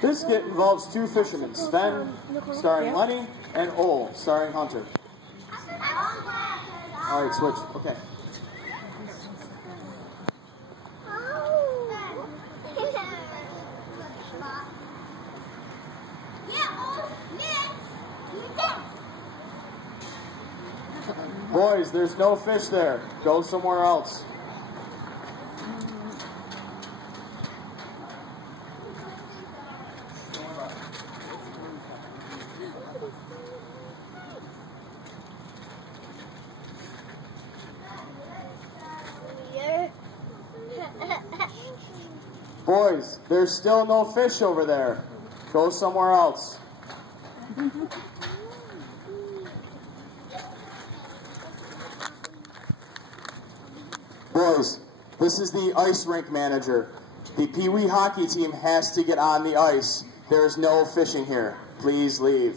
This skit involves two fishermen, Sven, starring Lenny, and Ole, starring Hunter. All right, switch. Okay. Boys, there's no fish there. Go somewhere else. Boys, there's still no fish over there. Go somewhere else. Boys, this is the ice rink manager. The Pee Wee hockey team has to get on the ice. There is no fishing here. Please leave.